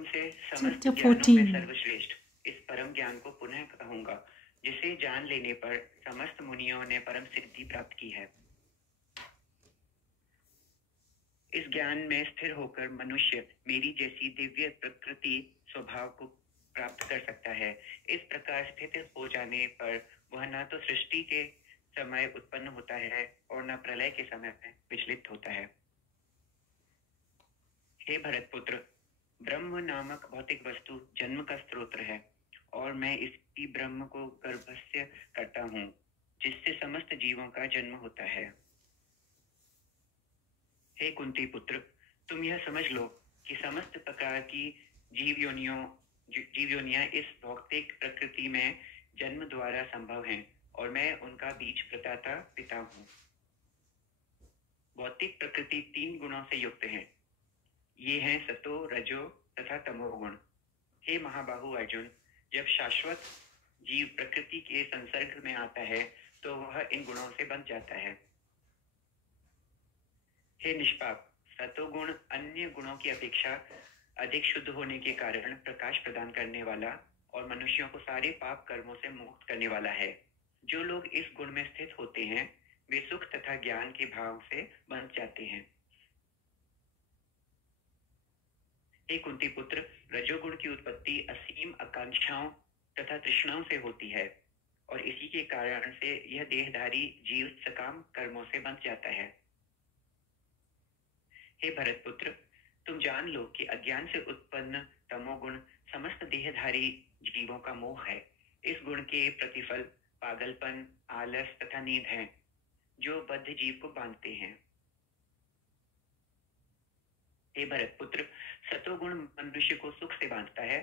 तुमसे समस्त Chapter ज्ञानों में 14. सर्वश्रेष्ठ इस परम ज्ञान को पुनः कहूंगा, जिसे जान लेने पर समस्त मुनियों ने परम सिद्धि प्राप्त की है। इस ज्ञान में स्थिर होकर मनुष्य मेरी जैसी दिव्य प्रकृति स्वभाव को प्राप्त कर सकता है। इस प्रकार स्थित हो जाने पर वह न तो सृष्टि के समय उत्पन्न होता है और न प्रलय के समय में विचलित होता है। हे भरतपुत्र, ब्रह्म नामक भौतिक वस्तु जन्म का स्रोत है और मैं इसी ब्रह्म को गर्भस्य करता हूँ, जिससे समस्त जीवों का जन्म होता है। हे कुंती पुत्र, तुम यह समझ लो कि समस्त प्रकार की जीव योनियां इस भौतिक प्रकृति में जन्म द्वारा संभव हैं और मैं उनका बीज प्रदाता पिता हूँ। भौतिक प्रकृति 3 गुणों से युक्त है। ये हैं सतो, रजो तथा तमोगुण। हे महाबाहु अर्जुन, जब शाश्वत जीव प्रकृति के संसर्ग में आता है तो वह इन गुणों से बंध जाता है। हे निष्पाप, सतोगुण अन्य गुणों की अपेक्षा अधिक शुद्ध होने के कारण प्रकाश प्रदान करने वाला और मनुष्यों को सारे पाप कर्मों से मुक्त करने वाला है। जो लोग इस गुण में स्थित होते हैं वे सुख तथा ज्ञान के भाव से बंध जाते हैं। हे कुंती पुत्र, रजोगुण की उत्पत्ति असीम आकांक्षाओं तथा तृष्णाओं से होती है और इसी के कारण से यह देहधारी जीव सकाम कर्मों से बंध जाता है। हे भरतपुत्र, तुम जान लो कि अज्ञान से उत्पन्न तमोगुण समस्त देहधारी जीवों का मोह है। इस गुण के प्रतिफल पागलपन, आलस तथा नींद है, जो बद्ध जीव को बांधते हैं। हे भरतपुत्र, सतोगुण मनुष्य को सुख से बांधता है,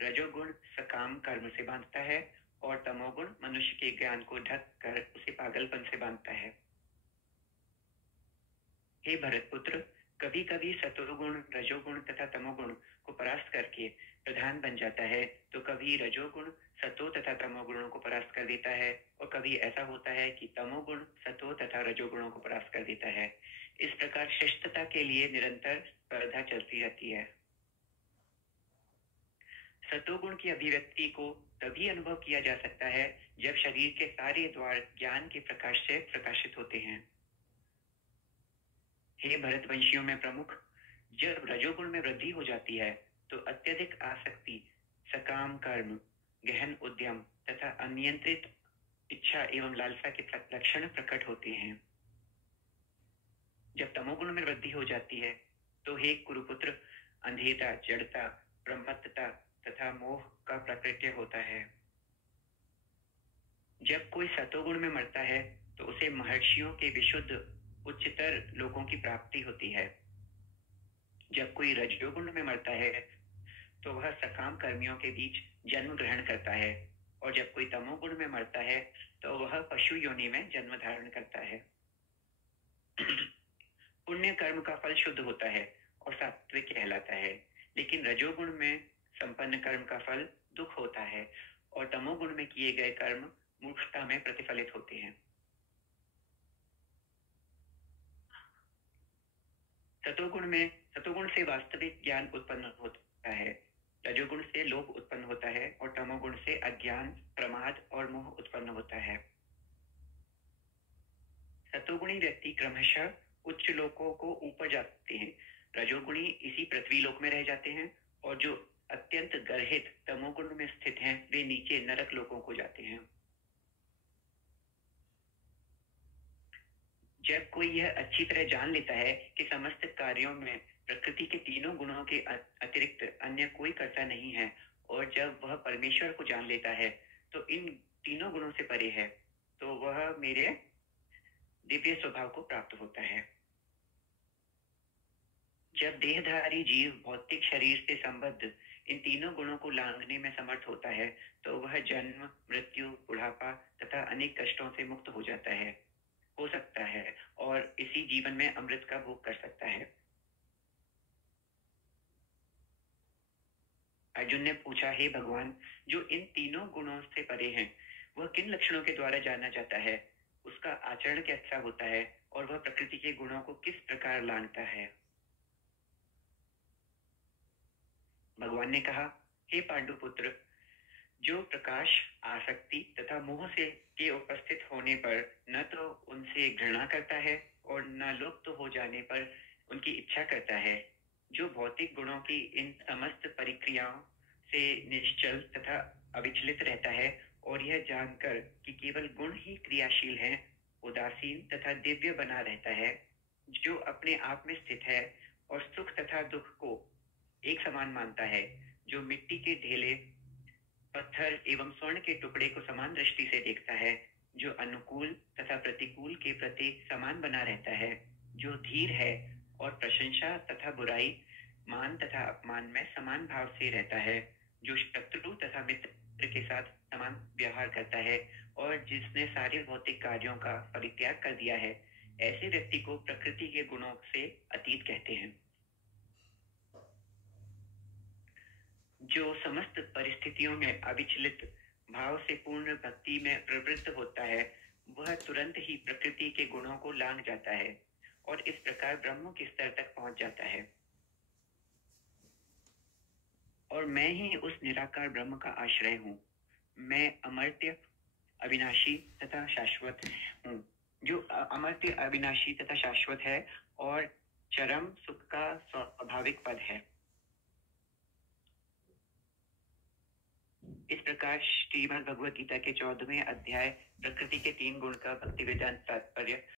रजोगुण सकाम कर्म से बांधता है और तमोगुण मनुष्य के ज्ञान को ढक कर उसे पागलपन से बांधता है। हे भरतपुत्र, कभी कभी सतोगुण रजोगुण तथा तमोगुण को परास्त करके प्रधान बन जाता है, तो कभी रजोगुण सतो तथा तमोगुणों को परास्त कर देता है और कभी ऐसा होता है कि तमोगुण सतो तथा रजोगुणों को परास्त कर देता है। इस प्रकार श्रेष्ठता के लिए निरंतर स्पर्धा चलती रहती है। सतोगुण की अभिव्यक्ति को तभी अनुभव किया जा सकता है जब शरीर के सारे द्वार ज्ञान के प्रकाश से प्रकाशित होते हैं। हे भरतवंशियों में प्रमुख, जब रजोगुण में वृद्धि हो जाती है तो अत्यधिक आसक्ति, सकाम कर्म, गहन उद्यम तथा अनियंत्रित इच्छा एवं लालसा के लक्षण प्रकट होते हैं। जब तमोगुण में वृद्धि हो जाती है तो हे कुरुपुत्र, अंधेरता, जड़ता, प्रमत्तता तथा मोह का प्रकृत्य होता है। जब कोई सतोगुण में मरता है तो उसे महर्षियों के विशुद्ध उच्चतर लोकों की प्राप्ति होती है। जब कोई रजोगुण में मरता है तो वह सकाम कर्मियों के बीच जन्म ग्रहण करता है और जब कोई तमोगुण में मरता है तो वह पशु योनि में जन्म धारण करता है। पुण्य कर्म का फल शुद्ध होता है और सात्विक कहलाता है, लेकिन रजोगुण में संपन्न कर्म का फल दुख होता है और तमोगुण में किए गए कर्म मूर्खता में प्रतिफलित होते हैं। सतोगुण से वास्तविक ज्ञान उत्पन्न होता है, रजोगुण से लोभ उत्पन्न होता है और तमोगुण से अज्ञान, प्रमाद और मोह उत्पन्न होता है। सतोगुणी व्यक्ति क्रमशः उच्च लोकों को ऊपर जाते हैं, रजोगुणी इसी पृथ्वी लोक में रह जाते हैं और जो अत्यंत गर्हित तमोगुण में स्थित हैं वे नीचे नरक लोकों को जाते हैं। जब कोई यह अच्छी तरह जान लेता है कि समस्त कार्यों में प्रकृति के तीनों गुणों के अतिरिक्त अन्य कोई कर्ता नहीं है और जब वह परमेश्वर को जान लेता है तो इन तीनों गुणों से परे है, तो वह मेरे दिव्य स्वभाव को प्राप्त होता है। जब देहधारी जीव भौतिक शरीर से संबद्ध इन तीनों गुणों को लांघने में समर्थ होता है तो वह जन्म, मृत्यु, बुढ़ापा तथा अनेक कष्टों से मुक्त हो सकता है और इसी जीवन में अमृत का भोग कर सकता है। अर्जुन ने पूछा, हे भगवान, जो इन तीनों गुणों से परे हैं वह किन लक्षणों के द्वारा जाना जाता है, उसका आचरण कैसा होता है और वह प्रकृति के गुणों को किस प्रकार लांघता है। भगवान ने कहा, हे पांडुपुत्र, जो प्रकाश, आसक्ति तथा मोह से के उपस्थित होने पर न तो उनसे घृणा करता है और न लुप्त हो जाने पर उनकी इच्छा करता है, जो भौतिक गुणों की इन समस्त परिक्रियाओं से निश्चल तथा अविचलित रहता है और यह जानकर कि केवल गुण ही क्रियाशील हैं, उदासीन तथा दिव्य बना रहता है, जो अपने आप में स्थित है और सुख तथा दुख को एक समान मानता है, जो मिट्टी के ढेले, पत्थर एवं स्वर्ण के टुकड़े को समान दृष्टि से देखता है, जो अनुकूल तथा प्रतिकूल के प्रति समान बना रहता है, जो धीर है और प्रशंसा तथा बुराई, मान तथा अपमान में समान भाव से रहता है, जो शत्रु तथा मित्र के साथ समान व्यवहार करता है और जिसने सारे भौतिक कार्यों का परित्याग कर दिया है, ऐसे व्यक्ति को प्रकृति के गुणों से अतीत कहते हैं। जो समस्त परिस्थितियों में अविचलित भाव से पूर्ण भक्ति में प्रवृत्त होता है, वह तुरंत ही प्रकृति के गुणों को लांघ जाता है और इस प्रकार ब्रह्म के स्तर तक पहुंच जाता है। और मैं ही उस निराकार ब्रह्म का आश्रय हूँ। मैं अमर्त्य, अविनाशी तथा शाश्वत हूँ, जो अमर्त्य, अविनाशी तथा शाश्वत है और चरम सुख का स्वाभाविक पद है। इस प्रकार श्रीमद् भगवद गीता के 14वें अध्याय प्रकृति के 3 गुण का भक्ति वेदांत तात्पर्य